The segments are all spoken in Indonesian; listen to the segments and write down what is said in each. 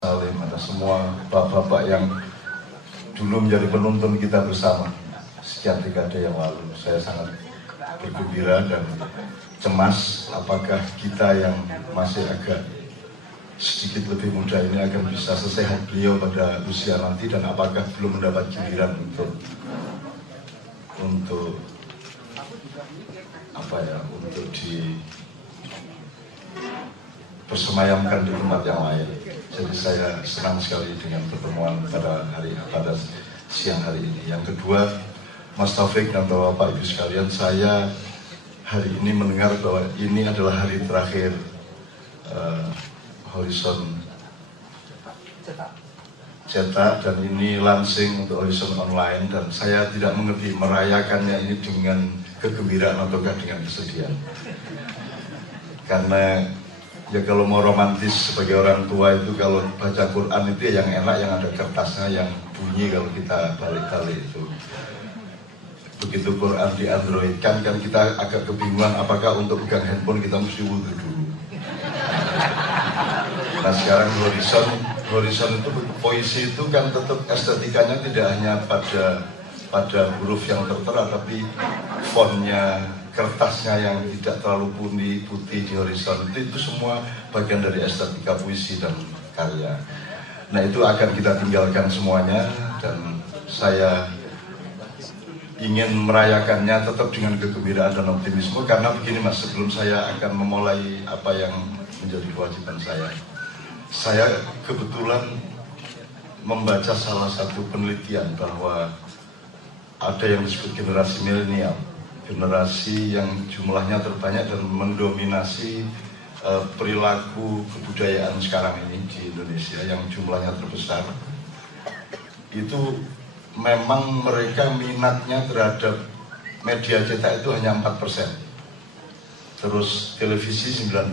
Salim, ada semua bapak-bapak yang dulu menjadi penuntun kita bersama sekian dekade yang lalu. Saya sangat bergembira dan cemas apakah kita yang masih agak sedikit lebih muda ini akan bisa sesehat beliau pada usia nanti, dan apakah belum mendapat giliran untuk bersemayamkan di tempat yang lain. Jadi saya senang sekali dengan pertemuan pada siang hari ini. Yang kedua, Mas Taufik dan Bapak Ibu sekalian, saya hari ini mendengar bahwa ini adalah hari terakhir Horizon cetak, dan ini launching untuk Horizon online, dan saya tidak mengerti merayakannya ini dengan kegembiraan ataukah dengan kesedihan. Karena ya kalau mau romantis sebagai orang tua itu, kalau baca Quran itu yang enak yang ada kertasnya yang bunyi kalau kita balik-balik itu. Begitu Quran di Android kan kita agak kebingungan apakah untuk pegang handphone kita mesti wudhu dulu. Nah sekarang Horizon itu puisi itu kan tetap estetikanya tidak hanya pada huruf yang tertera, tapi fontnya, kertasnya yang tidak terlalu putih di Horizon itu semua bagian dari estetika puisi dan karya. Nah itu akan kita tinggalkan semuanya, dan saya ingin merayakannya tetap dengan kegembiraan dan optimisme. Karena begini Mas, sebelum saya akan memulai apa yang menjadi kewajiban saya kebetulan membaca salah satu penelitian bahwa ada yang disebut generasi milenial, generasi yang jumlahnya terbanyak dan mendominasi perilaku kebudayaan sekarang ini di Indonesia, yang jumlahnya terbesar. Itu memang mereka minatnya terhadap media cetak itu hanya 4%, terus televisi 19%,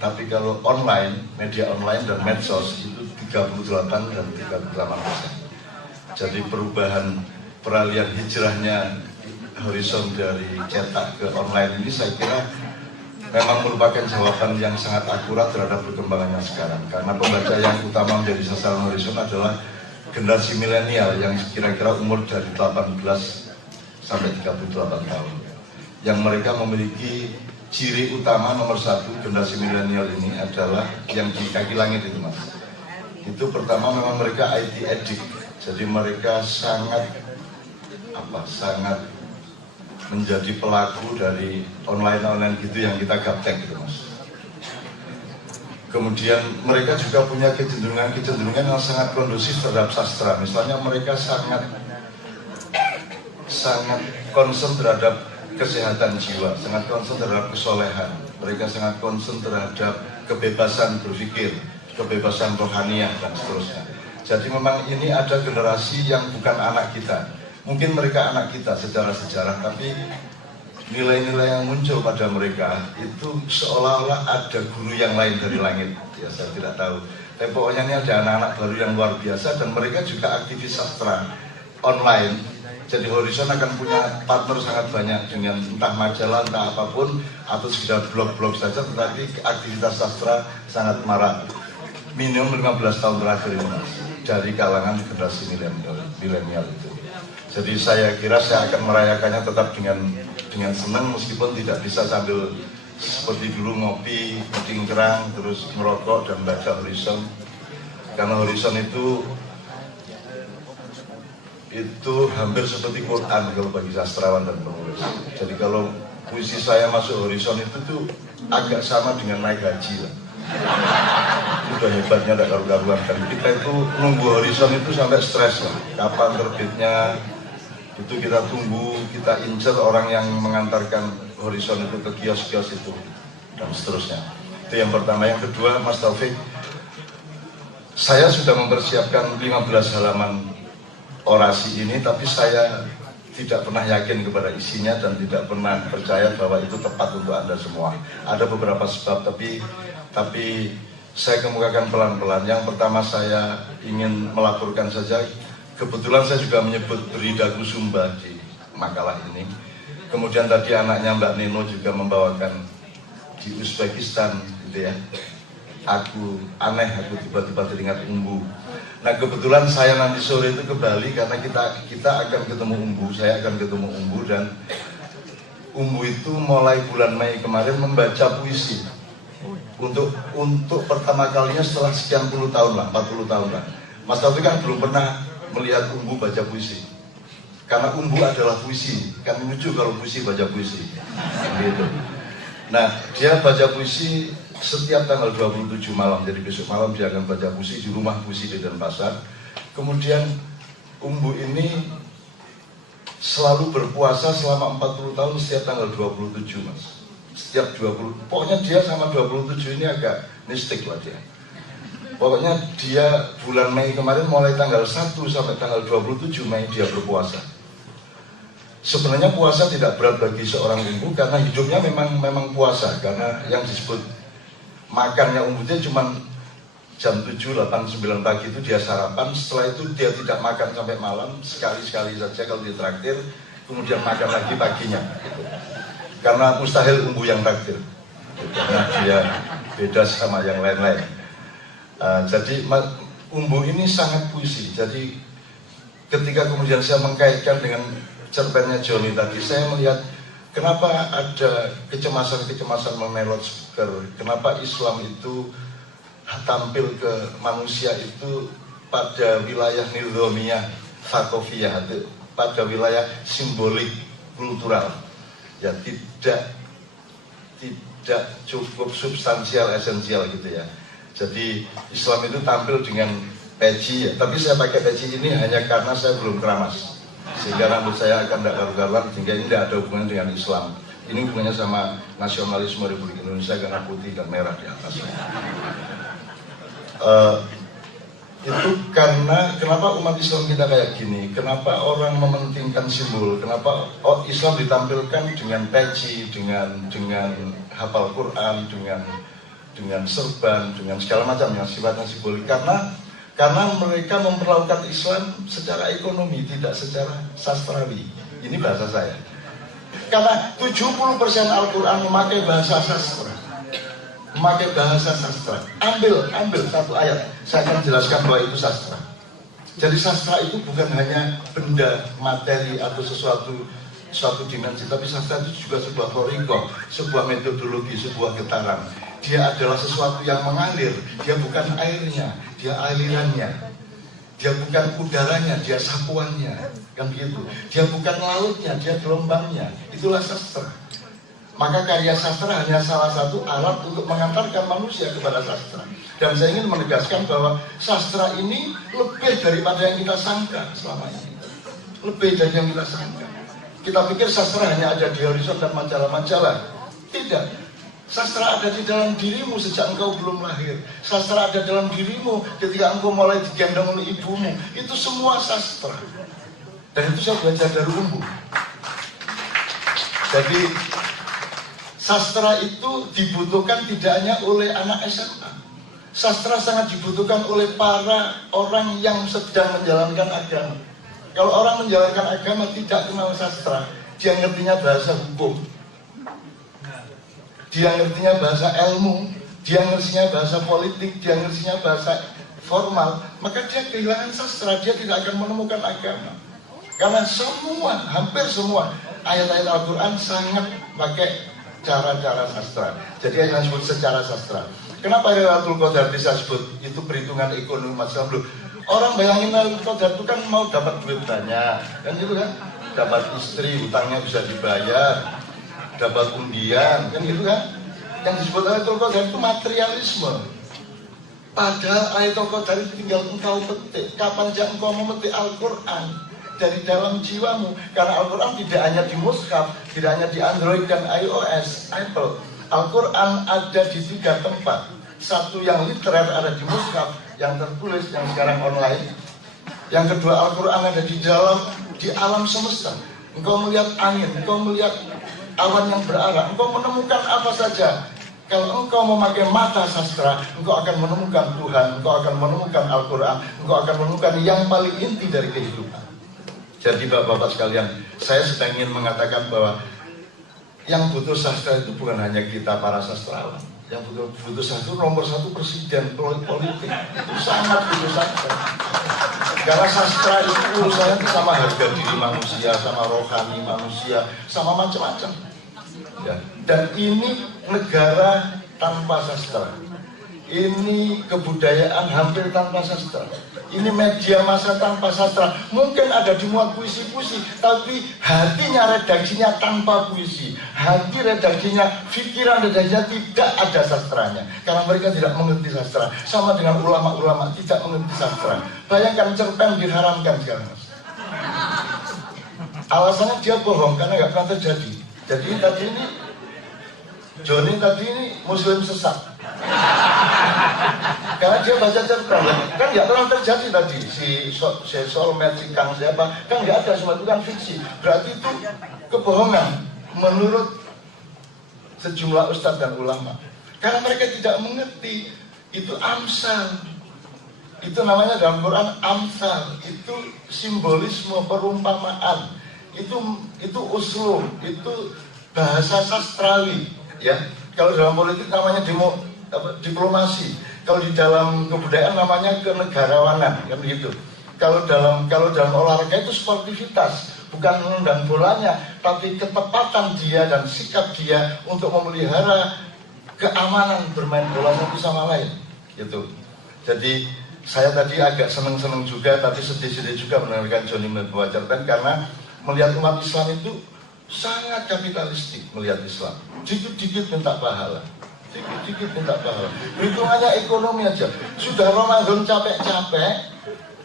tapi kalau online, media online dan medsos itu 38 dan 38%. Jadi perubahan peralihan hijrahnya Horizon dari cetak ke online ini saya kira memang merupakan jawaban yang sangat akurat terhadap perkembangannya sekarang. Karena pembaca yang utama menjadi sasaran Horizon adalah generasi milenial yang kira-kira umur dari 18 sampai 38 tahun. Yang mereka memiliki ciri utama nomor satu generasi milenial ini adalah yang di kaki langit itu Mas. Itu pertama memang mereka IT addict. Jadi mereka sangat menjadi pelaku dari online gitu yang kita gaptek gitu Mas. Kemudian mereka juga punya kecenderungan yang sangat kondusif terhadap sastra. Misalnya mereka sangat concern terhadap kesehatan jiwa, sangat concern terhadap kesolehan. Mereka sangat concern terhadap kebebasan berpikir, kebebasan rohaniah dan seterusnya. Jadi memang ini ada generasi yang bukan anak kita. Mungkin mereka anak kita secara sejarah, tapi nilai-nilai yang muncul pada mereka itu seolah-olah ada guru yang lain dari langit. Ya saya tidak tahu. Tapi pokoknya ini ada anak-anak baru yang luar biasa, dan mereka juga aktivis sastra online. Jadi Horizon akan punya partner sangat banyak dengan entah majalah, entah apapun, atau sekedar blog-blog saja, tetapi aktivitas sastra sangat marak. Minimum 15 tahun terakhir ini Mas, dari kalangan generasi milenial itu. Jadi saya kira saya akan merayakannya tetap dengan senang, meskipun tidak bisa sambil seperti dulu ngopi, puting kerang, terus merokok dan baca Horizon. Karena Horizon itu hampir seperti Quran kalau bagi sastrawan dan penulis. Jadi kalau puisi saya masuk Horizon itu tuh agak sama dengan naik haji lah. Itu udah hebatnya, ada karu-karuan. Dan kita itu nunggu Horizon itu sampai stres lah. Kapan terbitnya itu kita tunggu, kita incer orang yang mengantarkan Horizon itu ke kios-kios itu dan seterusnya. Itu yang pertama. Yang kedua Mas Taufik, saya sudah mempersiapkan 15 halaman orasi ini, tapi saya tidak pernah yakin kepada isinya dan tidak pernah percaya bahwa itu tepat untuk Anda semua. Ada beberapa sebab, tapi saya kemukakan pelan-pelan. Yang pertama saya ingin melaporkan saja, kebetulan saya juga menyebut Brida Kusumba di makalah ini. Kemudian tadi anaknya Mbak Nino juga membawakan di Uzbekistan gitu ya. aku aneh, aku tiba-tiba teringat Umbu. Nah kebetulan saya nanti sore itu ke Bali karena kita akan ketemu Umbu, saya akan ketemu Umbu, dan Umbu itu mulai bulan Mei kemarin membaca puisi untuk pertama kalinya setelah sekian puluh tahun lah, 40 tahun lah. Mas Taufik kan belum pernah melihat Umbu baca puisi. Karena Umbu adalah puisi, kan lucu kalau puisi baca puisi. Gitu. Nah, dia baca puisi setiap tanggal 27 malam. Jadi besok malam dia akan baca puisi di rumah puisi di Denpasar. Kemudian Umbu ini selalu berpuasa selama 40 tahun setiap tanggal 27, Mas. Setiap 20, pokoknya dia sama 27 ini agak mistik lah dia. Pokoknya dia bulan Mei kemarin mulai tanggal 1 sampai tanggal 27 Mei dia berpuasa. Sebenarnya puasa tidak berat bagi seorang Umbu karena hidupnya memang puasa, karena yang disebut makannya Umbu dia cuma jam 7, 8, 9 pagi itu dia sarapan, setelah itu dia tidak makan sampai malam, sekali-sekali saja kalau ditraktir, kemudian makan lagi paginya gitu. Karena mustahil Umbu yang traktir, karena dia beda sama yang lain-lain. Jadi Umbu ini sangat puisi. Jadi ketika kemudian saya mengkaitkan dengan cerpennya Joni tadi, saya melihat kenapa ada kecemasan-kecemasan mengenai loudspeaker, kenapa Islam itu tampil ke manusia itu pada wilayah nizamiyah, thaqafiyah, pada wilayah simbolik kultural, ya tidak cukup substansial esensial gitu ya. Jadi Islam itu tampil dengan peci ya, tapi saya pakai peci ini hanya karena saya belum keramas, sehingga rambut saya akan tidak karu-karuan, sehingga ini tidak ada hubungannya dengan Islam. Ini hubungannya sama nasionalisme Republik Indonesia karena putih dan merah di atasnya. Itu karena kenapa umat Islam kita kayak gini, kenapa orang mementingkan simbol, kenapa Islam ditampilkan dengan peci, dengan hafal Quran, dengan serban, dengan segala macam yang sifatnya simbolik, karena mereka memperlakukan Islam secara ekonomi, tidak secara sastrawi. Ini bahasa saya. Karena 70% Al-Quran memakai bahasa sastra. Memakai bahasa sastra. Ambil satu ayat, saya akan jelaskan bahwa itu sastra. Jadi sastra itu bukan hanya benda, materi atau suatu dimensi, tapi sastra itu juga sebuah toriko, sebuah metodologi, sebuah getaran. Dia adalah sesuatu yang mengalir, dia bukan airnya, dia alirannya. Dia bukan udaranya, dia sapuannya, kan begitu. Dia bukan lautnya, dia gelombangnya. Itulah sastra. Maka karya sastra hanya salah satu alat untuk mengantarkan manusia kepada sastra. Dan saya ingin menegaskan bahwa sastra ini lebih daripada yang kita sangka selama ini. Lebih dari yang kita sangka. Kita pikir sastra hanya ada di horizon dan majalah-majalah. Tidak. Sastra ada di dalam dirimu sejak engkau belum lahir. Sastra ada dalam dirimu ketika engkau mulai digendong oleh ibumu. Itu semua sastra. Dan itu saya belajar dari Umbu. Jadi sastra itu dibutuhkan tidak hanya oleh anak SMA. Sastra sangat dibutuhkan oleh para orang yang sedang menjalankan agama. Kalau orang menjalankan agama tidak kenal sastra, dia ngertinya bahasa hukum, dia ngertinya bahasa ilmu, dia ngertinya bahasa politik, dia ngertinya bahasa formal, maka dia kehilangan sastra, dia tidak akan menemukan agama. Karena hampir semua ayat-ayat Al-Quran sangat pakai cara-cara sastra. Jadi yang disebut secara sastra. Kenapa Lailatul Qadar bisa sebut itu perhitungan ekonomi macam dulu? Orang bayangin Lailatul Qadar itu kan mau dapat duit banyak, kan gitu kan? Dapat istri, utangnya bisa dibayar, dapat undian, kan gitu kan? Yang disebut Lailatul Qadar itu materialisme. Padahal Lailatul Qadar itu tinggal engkau petik. Kapan saja engkau memetik Al-Quran dari dalam jiwamu. Karena Al-Quran tidak hanya di mushaf, tidak hanya di Android dan iOS, Apple. Al-Quran ada di 3 tempat. Satu yang literer ada di mushaf, yang tertulis, yang sekarang online. Yang kedua, Al-Quran ada di alam semesta. Engkau melihat angin, engkau melihat awan yang berarah, engkau menemukan apa saja. Kalau engkau memakai mata sastra, engkau akan menemukan Tuhan, engkau akan menemukan Al-Quran, engkau akan menemukan yang paling inti dari kehidupan. Jadi bapak-bapak sekalian, saya sedang ingin mengatakan bahwa yang butuh sastra itu bukan hanya kita para sastrawan. Yang butuh sastra nomor satu presiden, politik. Itu sangat butuh sastra. Karena sastra itu urusannya sama harga diri manusia, sama rohani manusia, sama macam-macam. Ya. Dan ini negara tanpa sastra. Ini kebudayaan hampir tanpa sastra. Ini media massa tanpa sastra. Mungkin ada dimuat puisi-puisi, tapi hatinya redaksinya tanpa puisi. Hati redaksinya, pikiran redaksinya tidak ada sastranya. Karena mereka tidak mengerti sastra. Sama dengan ulama-ulama tidak mengerti sastra. Bayangkan cerpen diharamkan sekarang. Alasannya dia bohong karena nggak pernah terjadi. Jadi tadi ini Joni tadi ini muslim sesat. Karena dia baca cerpen, kan nggak pernah terjadi tadi si Solmed, si Kang siapa, kan nggak ada, semua itu kan fiksi. Berarti itu kebohongan menurut sejumlah ustadz dan ulama. Karena mereka tidak mengerti itu amsal. Itu namanya dalam Quran amsal. Itu simbolisme, perumpamaan. Itu uslub, itu bahasa sastrawi. Ya, kalau dalam politik namanya diplomasi. Kalau di dalam kebudayaan namanya kenegarawanan, kan begitu. Kalau dalam olahraga itu sportivitas, bukan menendang bolanya, tapi ketepatan dia dan sikap dia untuk memelihara keamanan bermain bola satu sama lain, gitu. Jadi saya tadi agak seneng-seneng juga, tapi sedih-sedih juga mendengarkan Joni membawa cerpen karena melihat umat Islam itu sangat kapitalistik melihat Islam. Dikit-dikit minta pahala. Dikit-dikit minta pahala. Hitungannya ekonomi aja. Sudah Ramadan capek-capek,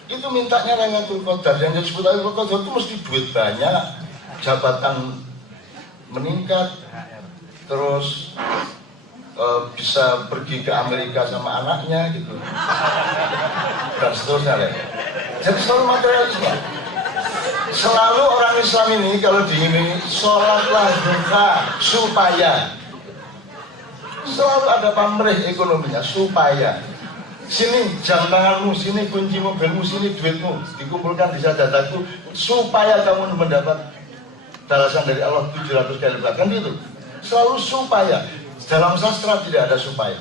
itu mintanya Lailatul Qadar. Yang disebut Lailatul Qadar itu mesti duit banyak, jabatan meningkat, terus bisa pergi ke Amerika sama anaknya gitu, dan seterusnya ya. Jadi selalu materialisme. Selalu orang Islam ini kalau diiming sholatlah duha supaya. Selalu ada pamrih ekonominya supaya sini jam tanganmu, sini kunci mobilmu, sini duitmu dikumpulkan di sajadaku supaya kamu mendapat balasan dari Allah 700 kali lipat, kan gitu. Selalu supaya. Dalam sastra tidak ada supaya.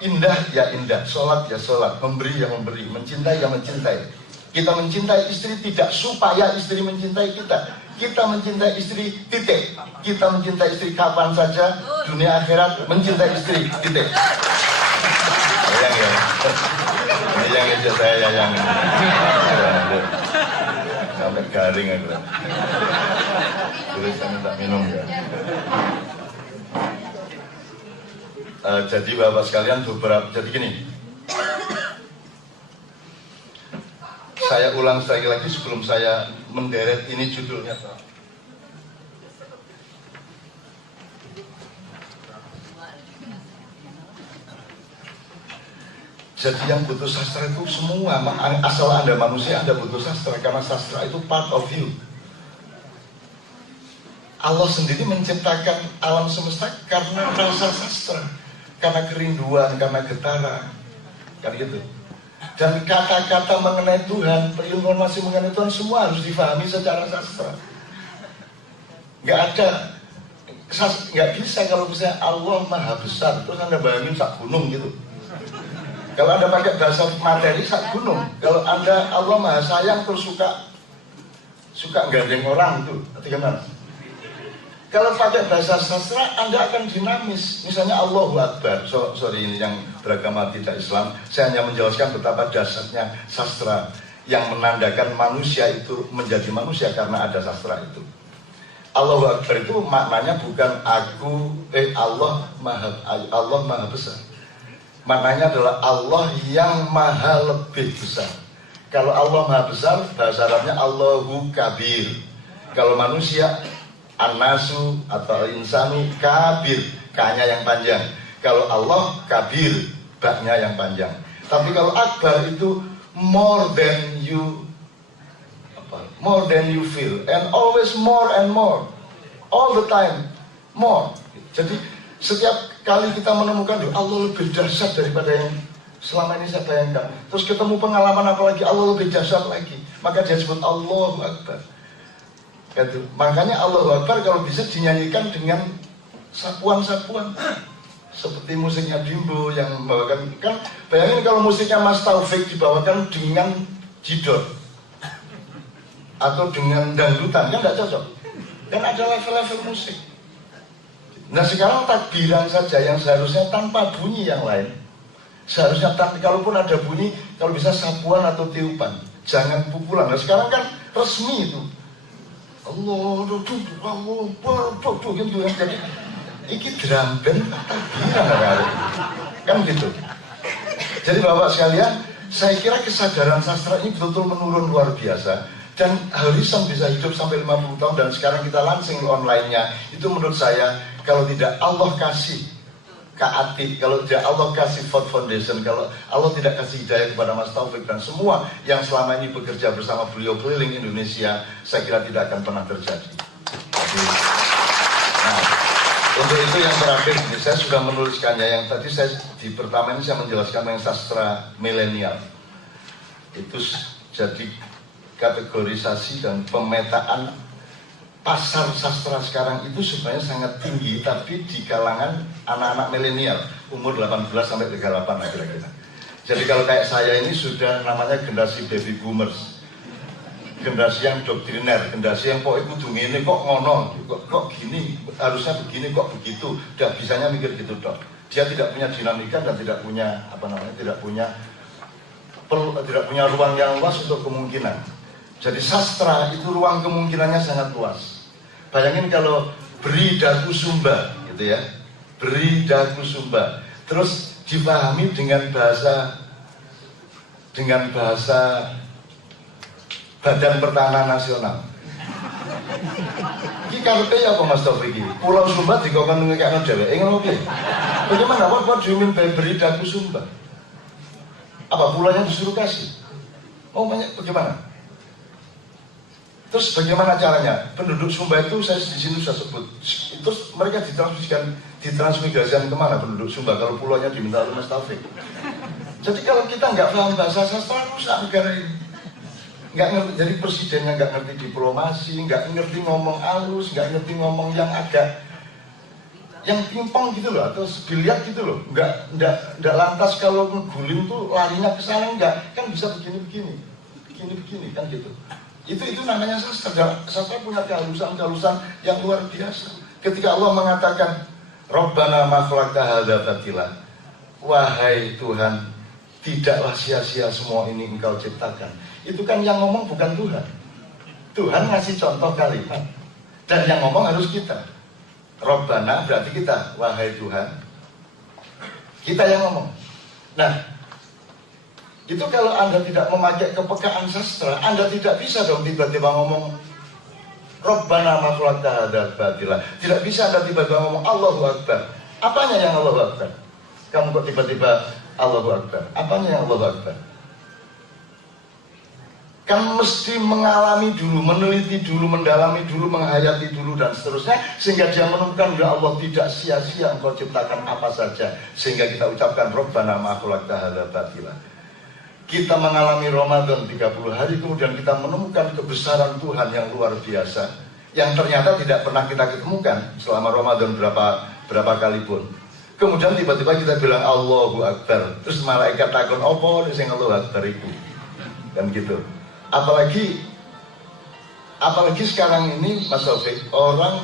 Indah ya indah, sholat ya sholat, memberi ya memberi, mencintai ya mencintai. Kita mencintai istri tidak supaya istri mencintai kita. Kita mencintai istri, titik. Kita mencintai istri kapan saja, dunia akhirat mencintai istri, titik. Sayang ya. Ini yang aja saya yang sampai garing aku. Tulisannya tak minum ya. Jadi bapak sekalian jadi gini. Saya ulang sekali lagi sebelum saya menderet ini judulnya. Jadi yang butuh sastra itu semua, asal Anda manusia Anda butuh sastra, karena sastra itu part of you. Allah sendiri menciptakan alam semesta karena rasa sastra, karena kerinduan, karena getaran, kan gitu. Dan kata-kata mengenai Tuhan, informasi mengenai Tuhan semua harus difahami secara sastra. Nggak bisa kalau misalnya Allah Maha Besar, terus Anda bayangin sak gunung gitu. Kalau Anda pakai bahasa materi sak gunung, kalau Anda Allah Maha Sayang terus suka gandeng orang itu, gimana? Kalau pakai bahasa sastra, Anda akan dinamis. Misalnya Allahu Akbar. Sorry, ini yang beragama tidak Islam. Saya hanya menjelaskan betapa dasarnya sastra yang menandakan manusia itu menjadi manusia karena ada sastra itu. Allahu Akbar itu maknanya bukan Allah Maha Besar. Maknanya adalah Allah yang Maha lebih besar. Kalau Allah Maha Besar, bahasa Arabnya Allahu Kabir. Kalau manusia An-nasu atau insanu kabir, K-nya yang panjang. Kalau Allah kabir, B-nya yang panjang. Tapi kalau akbar itu more than you feel, and always more and more, all the time more. Jadi setiap kali kita menemukan Allah lebih dahsyat daripada yang selama ini saya bayangkan. Terus ketemu pengalaman apalagi Allah lebih dahsyat lagi, maka dia sebut Allahu Akbar. Gitu. Makanya Allahu Akbar kalau bisa dinyanyikan dengan sapuan-sapuan seperti musiknya Bimbo yang membawakan. Kan bayangin kalau musiknya Mas Taufik dibawakan dengan jidot atau dengan dangdutan, kan nggak cocok. Kan ada level-level musik. Nah sekarang takbiran saja yang seharusnya tanpa bunyi yang lain, seharusnya kalaupun ada bunyi, kalau bisa sapuan atau tiupan, jangan pukulan. Nah sekarang kan resmi itu, Allah, gitu ya. Jadi iki drum band takbiran kan gitu. Jadi Bapak sekalian, saya kira kesadaran sastra ini betul-betul menurun luar biasa. Dan Harrison bisa hidup sampai 50 tahun dan sekarang kita launching online-nya. Itu menurut saya, kalau tidak Allah kasih KAT, kalau tidak Allah kasih Ford Foundation, kalau Allah tidak kasih hidayah kepada Mas Taufik dan semua yang selama ini bekerja bersama beliau keliling Indonesia, saya kira tidak akan pernah terjadi. Jadi, nah, untuk itu yang terakhir, saya sudah menuliskannya. Yang tadi saya di pertama ini saya menjelaskan mengenai sastra milenial. Itu jadi kategorisasi dan pemetaan pasar sastra sekarang itu sebenarnya sangat tinggi, tapi di kalangan anak-anak milenial umur 18 sampai 38 kira-kira. Jadi kalau kayak saya ini sudah namanya generasi baby boomers, generasi yang doktriner, generasi yang pokoknya kudu ngene kok ngono, kok gini, harusnya begini kok begitu, udah bisanya mikir gitu dok. Dia tidak punya dinamika dan tidak punya tidak punya ruang yang luas untuk kemungkinan. Jadi sastra itu ruang kemungkinannya sangat luas. Bayangin kalau Beri Daku Sumba gitu ya, Beri Daku Sumba, terus dipahami dengan bahasa Badan Pertahanan Nasional. Iki karepe apa Mas Taufik iki? Pulau Sumba dikokon ngekekno dheweke ngono piye? Bagaimana what do you mean by Beri Daku Sumba? Apa pulaunya disuruh kasih? Oh banyak bagaimana? Terus bagaimana caranya? Penduduk Sumba itu saya di sini sudah sebut. Terus mereka ditransmigrasikan kemana penduduk Sumba kalau pulaunya diminta oleh Mas Taufik? Jadi kalau kita nggak paham bahasa sastra, rusak negara ini. Nggak ngerti, jadi presidennya nggak ngerti diplomasi, nggak ngerti ngomong halus, nggak ngerti ngomong yang agak yang pingpong gitu loh, atau biliar gitu loh. Nggak lantas kalau ngeguling tuh larinya ke sana, nggak, kan bisa begini kan gitu. Itu namanya sastra. Sastra punya kehalusan yang luar biasa. Ketika Allah mengatakan Rabbana ma khalaqta hadza batila, wahai Tuhan, tidaklah sia-sia semua ini engkau ciptakan. Itu kan yang ngomong bukan Tuhan. Tuhan ngasih contoh kalimat, dan yang ngomong harus kita. Rabbana berarti kita, wahai Tuhan, kita yang ngomong. Nah, itu kalau Anda tidak memakai kepekaan sastra, Anda tidak bisa dong tiba-tiba ngomong Rabbana ma khalaqta hadza batila. Tidak bisa Anda tiba-tiba ngomong Allahu Akbar. Apanya yang Allahu Akbar? Kamu kok tiba-tiba Allahu Akbar? Apanya yang Allahu Akbar? Kan mesti mengalami dulu, meneliti dulu, mendalami dulu, menghayati dulu dan seterusnya, sehingga dia menemukan ya Allah tidak sia-sia engkau ciptakan apa saja, sehingga kita ucapkan Rabbana ma khalaqta hadza batila. Kita mengalami Ramadan 30 hari, kemudian kita menemukan kebesaran Tuhan yang luar biasa, yang ternyata tidak pernah kita ketemukan selama Ramadan berapa kali pun. Kemudian tiba-tiba kita bilang Allahu Akbar, terus malaikat takon opo sing Allahu Akbar itu, kan gitu. Apalagi sekarang ini Mas Taufik, orang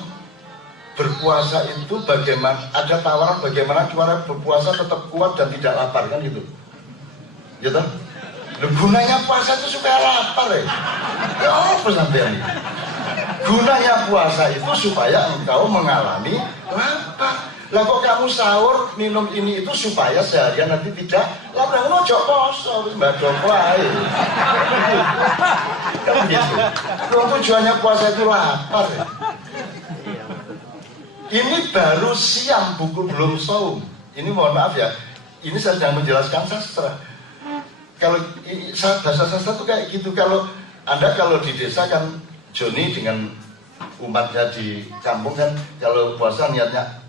berpuasa itu bagaimana, ada tawaran bagaimana cara berpuasa tetap kuat dan tidak lapar, kan gitu. Gitu. Gunanya puasa itu supaya lapar ya. Ya apa sampean ini? Gunanya puasa itu supaya engkau mengalami lapar. Lah kok kamu sahur minum ini itu supaya seharian nanti tidak lapar. Ngojo poso mbak wae. Kan begitu. Tujuannya puasa itu lapar ya. Ini baru siang, buku belum saum. Ini mohon maaf ya. Ini saya sedang menjelaskan sastra. Kalau bahasa sastra itu kayak gitu. Kalau Anda di desa kan Joni dengan umatnya di kampung kan, kalau puasa niatnya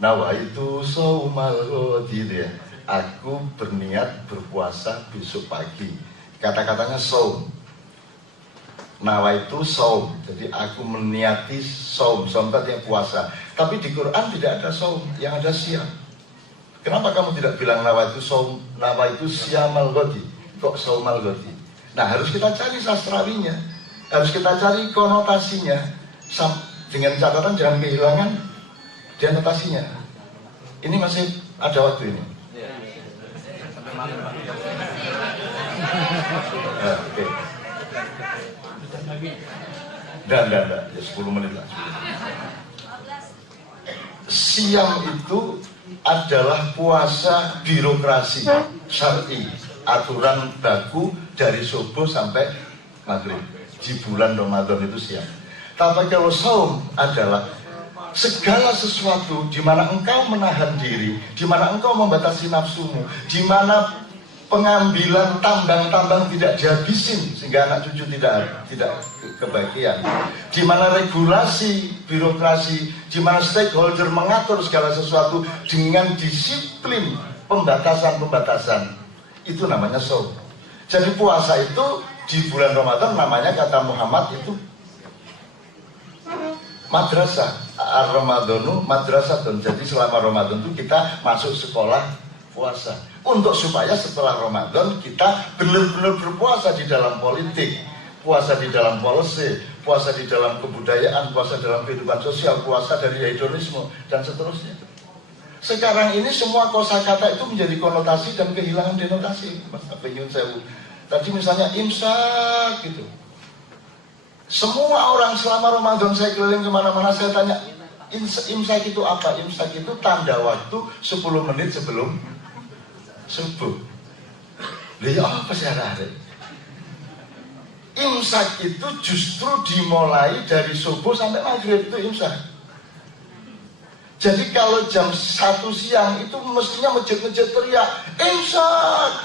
nawaitu saumal ghadi ya. Aku berniat berpuasa besok pagi. Kata-katanya saum. nawaitu saum. Jadi aku meniati saum. Saum itu artinya puasa. Tapi di Quran tidak ada saum, yang ada siam. Kenapa kamu tidak bilang nawaitu saum, nawaitu siamal ghadi? Kok saumal ghadi? Nah, harus kita cari sastrawinya. Harus kita cari konotasinya. Dengan catatan jangan kehilangan denotasinya. Ini masih ada waktu ini. Nah, oke. Enggak. Ya 10 menit lah. Siam itu adalah puasa birokrasi syar'i, aturan baku dari subuh sampai maghrib di bulan Ramadan itu siam. Tapi kalau saum adalah segala sesuatu di mana engkau menahan diri, di mana engkau membatasi nafsumu, di mana pengambilan tambang-tambang tidak dihabisin sehingga anak cucu tidak kebahagiaan, di mana regulasi birokrasi, di mana stakeholder mengatur segala sesuatu dengan disiplin pembatasan, itu namanya saum. Jadi puasa itu di bulan Ramadan namanya kata Muhammad itu madrasah. Ar-Ramadhanu madrasatun. Jadi selama Ramadan itu kita masuk sekolah puasa. Untuk supaya setelah Ramadan kita benar-benar berpuasa di dalam politik, puasa di dalam policy, puasa di dalam kebudayaan, puasa dalam kehidupan sosial, puasa dari hedonisme dan seterusnya. Sekarang ini semua kosakata itu menjadi konotasi dan kehilangan denotasi. Mas Abenyun Sewu. Tadi misalnya imsak gitu. Semua orang selama Ramadan saya keliling kemana-mana saya tanya, imsak itu apa? Imsak itu tanda waktu 10 menit sebelum subuh. Lihat apa sih hari-hari? Imsak itu justru dimulai dari subuh sampai maghrib, itu imsak. Jadi kalau jam 1 siang itu mestinya masjid-masjid teriak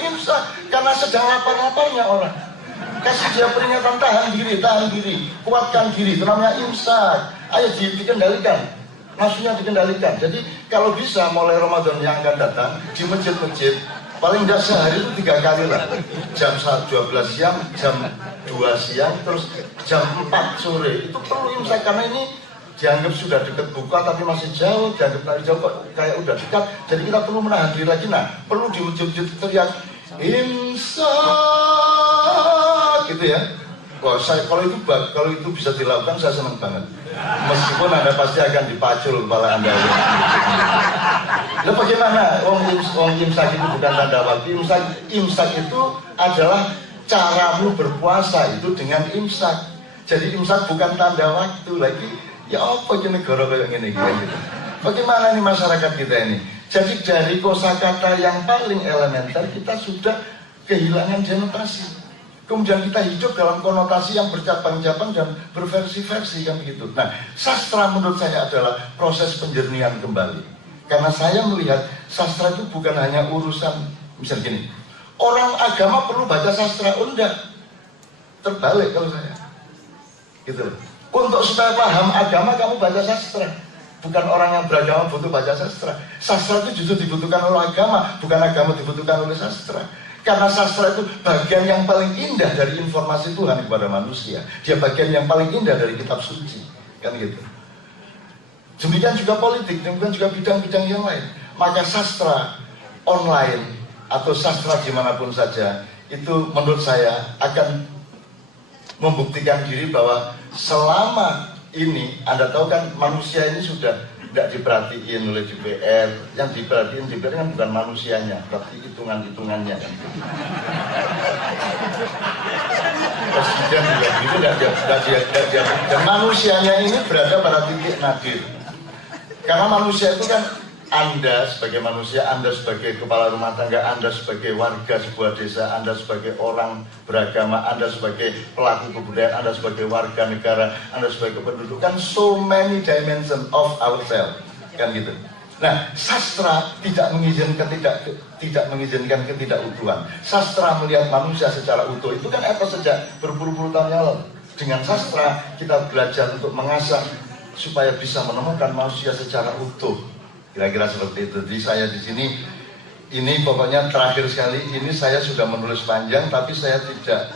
imsak, karena sedang lapar-laparnya orang. Kasih dia peringatan, tahan diri, kuatkan diri, itu namanya imsak. Ayo dikendalikan, nafsunya dikendalikan. Jadi kalau bisa mulai Ramadan yang akan datang di masjid-masjid paling tidak sehari itu 3 kali lah. Jam 12 siang, jam 2 siang, terus jam 4 sore. Itu perlu imsak karena ini dianggap sudah dekat buka tapi masih jauh, dianggap dari jauh kok kayak udah dekat. Jadi kita perlu menahan diri lagi. Nah, perlu di masjid-masjid teriak imsak gitu ya. Wah, kalau itu bisa dilakukan saya senang banget. Meskipun Anda pasti akan dipacul kepala Anda. Lalu bagaimana? Wong imsak itu bukan tanda waktu. Imsak itu adalah caramu berpuasa itu dengan imsak. Jadi imsak bukan tanda waktu lagi. Ya apa ini negara kayak gini gitu. Bagaimana nih masyarakat kita ini? Jadi dari kosakata yang paling elementer kita sudah kehilangan denotasi. Kemudian kita hidup dalam konotasi yang bercabang-cabang dan berversi-versi kan begitu. Nah, sastra menurut saya adalah proses penjernihan kembali. Karena saya melihat sastra itu bukan hanya urusan, misalnya gini, orang agama perlu baca sastra, enggak. Terbalik kalau saya. Gitu loh. Untuk supaya paham agama kamu baca sastra. Bukan orang yang beragama butuh baca sastra. Sastra itu justru dibutuhkan oleh agama, bukan agama dibutuhkan oleh sastra. Karena sastra itu bagian yang paling indah dari informasi Tuhan kepada manusia. Dia bagian yang paling indah dari kitab suci. Kan gitu. Demikian juga politik, demikian juga bidang-bidang yang lain. Maka sastra online atau sastra dimanapun saja, itu menurut saya akan membuktikan diri bahwa selama ini, Anda tahu kan manusia ini sudah tidak diperhatiin oleh DPR. Yang diperhatiin DPR kan bukan manusianya, tapi hitungan-hitungannya. Presiden juga gitu, dan manusianya ini berada pada titik nadir. Karena manusia itu kan Anda sebagai manusia, Anda sebagai kepala rumah tangga, Anda sebagai warga sebuah desa, Anda sebagai orang beragama, Anda sebagai pelaku kebudayaan, Anda sebagai warga negara, Anda sebagai kependudukan, so many dimensions of ourselves, kan gitu. Nah, sastra tidak mengizinkan ketidakutuhan. Sastra melihat manusia secara utuh. Itu kan apa sejak berpuluh-puluh tahun yang lalu. Dengan sastra kita belajar untuk mengasah supaya bisa menemukan manusia secara utuh. Kira-kira seperti itu. Jadi saya di sini, ini pokoknya terakhir sekali ini saya sudah menulis panjang, tapi saya tidak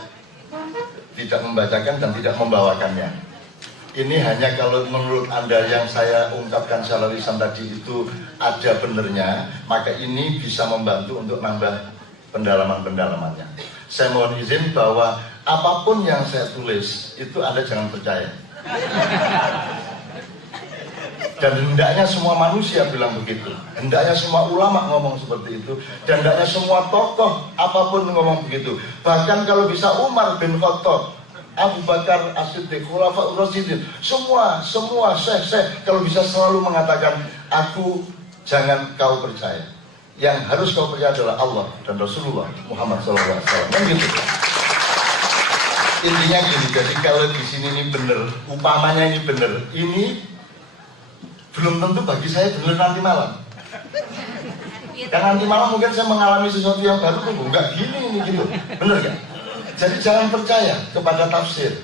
tidak membacakan dan tidak membawakannya. Ini hanya kalau menurut Anda yang saya ungkapkan secara lisan tadi itu ada benernya, maka ini bisa membantu untuk nambah pendalaman-pendalamannya. Saya mohon izin bahwa apapun yang saya tulis itu Anda jangan percaya. Dan hendaknya semua manusia bilang begitu. Hendaknya semua ulama ngomong seperti itu. Dan hendaknya semua tokoh apapun ngomong begitu. Bahkan kalau bisa Umar bin Khattab, Abu Bakar As-Siddiq, Khulafaur Rasyidin, semua syekh kalau bisa selalu mengatakan, aku jangan kau percaya. Yang harus kau percaya adalah Allah dan Rasulullah Muhammad SAW. Kan gitu. Intinya gini, jadi kalau di sini ini benar, upamanya ini benar, ini belum tentu bagi saya benar nanti malam. Karena nanti malam mungkin saya mengalami sesuatu yang baru, enggak gini ini gitu, benar kan? Jadi jangan percaya kepada tafsir,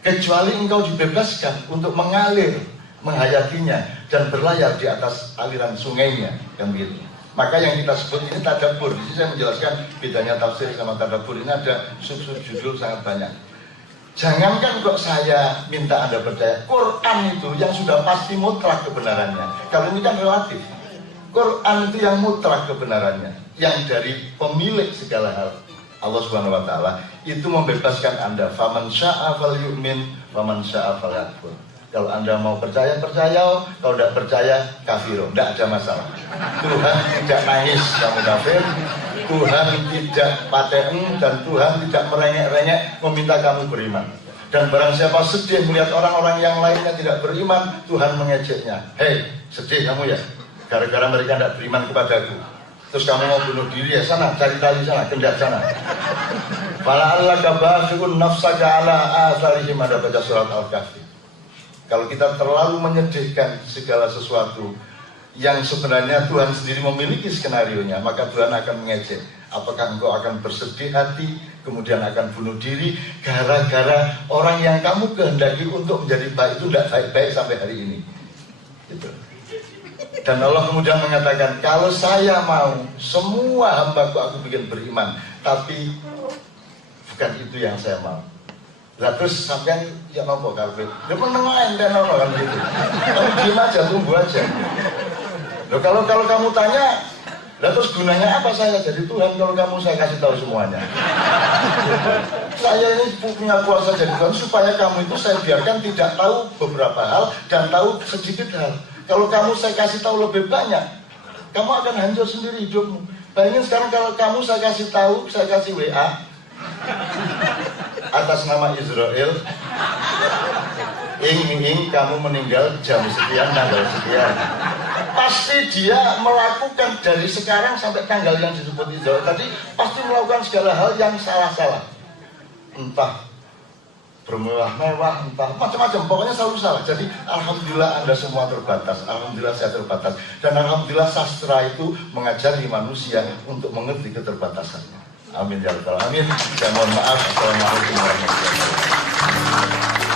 kecuali engkau dibebaskan untuk mengalir, menghayatinya, dan berlayar di atas aliran sungainya, kan begitu. Maka yang kita sebut ini tadabbur. Di sini saya menjelaskan bedanya tafsir sama tadabbur. Ini ada sub-judul sangat banyak. Jangankan kok saya minta Anda percaya, Quran itu yang sudah pasti mutlak kebenarannya. Kalau ini kan relatif. Quran itu yang mutlak kebenarannya, yang dari pemilik segala hal, Allah Subhanahu wa taala, itu membebaskan Anda. Faman syaa'a falyu'min, faman syaa'a falyakfur. Kalau Anda mau percaya, percaya. Kalau tidak percaya, kafir. Tidak ada masalah. Tuhan tidak nangis kamu kafir. Tuhan tidak paten dan Tuhan tidak merengek-rengek meminta kamu beriman. Dan barang siapa sedih melihat orang-orang yang lainnya tidak beriman, Tuhan mengejeknya. Hei, sedih kamu ya? Gara-gara mereka tidak beriman kepadaku. Terus kamu mau bunuh diri ya, sana cari tali sana, kendat sana. Fala'allaka baqi'un nafsaka ala atharihim, ada baca surat Al-Kahfi. Kalau kita terlalu menyedihkan segala sesuatu yang sebenarnya Tuhan sendiri memiliki skenarionya, maka Tuhan akan mengejek. Apakah engkau akan bersedih hati, kemudian akan bunuh diri gara-gara orang yang kamu kehendaki untuk menjadi baik itu tidak baik-baik sampai hari ini. Gitu. Dan Allah kemudian mengatakan, kalau saya mau semua hambaku aku bikin beriman, tapi bukan itu yang saya mau. Lah terus sampean ya nopo kafir. Ya menengahin dan nopo kan gitu. Kamu diam aja, tunggu aja. Loh kalau kamu tanya, lah terus gunanya apa saya jadi Tuhan kalau kamu saya kasih tahu semuanya? Saya ini punya kuasa jadi Tuhan supaya kamu itu saya biarkan tidak tahu beberapa hal dan tahu sedikit hal. Kalau kamu saya kasih tahu lebih banyak, kamu akan hancur sendiri hidupmu. Bayangin sekarang kalau kamu saya kasih tahu, saya kasih WA atas nama Israel, ing kamu meninggal jam sekian tanggal sekian. Pasti dia melakukan dari sekarang sampai tanggal yang disebut Israel tadi, pasti melakukan segala hal yang salah-salah. Entah bermewah-mewah, entah macam-macam, pokoknya selalu salah. Jadi alhamdulillah Anda semua terbatas, alhamdulillah saya terbatas, dan alhamdulillah sastra itu mengajari manusia untuk mengerti keterbatasannya. Amin ya rabbal alamin. Saya mohon maaf. Assalamualaikum warahmatullahi wabarakatuh.